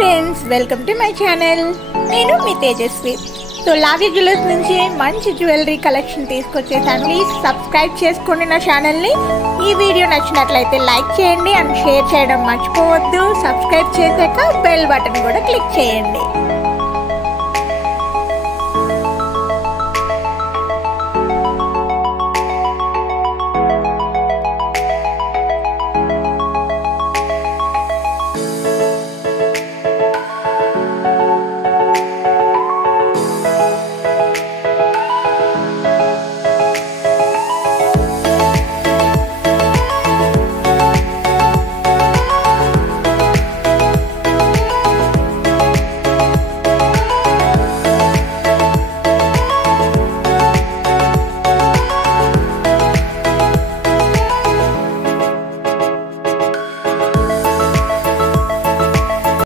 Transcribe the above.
Friends, welcome to my channel. నేను మీ Tejaswi. So లావీ jewellers నుంచి మంచి జ్యువెలరీ కలెక్షన్ తీసుకొచ్చేసాను. ప్లీజ్ సబ్స్క్రైబ్ చేసుకోండి నా ఛానల్ని. ఈ వీడియో నచ్చినట్లయితే లైక్ చేయండి అండ్ షేర్ చేయడం మర్చిపోవద్దు. సబ్స్క్రైబ్ చేశాక బెల్ బటన్ కూడా క్లిక్ చేయండి.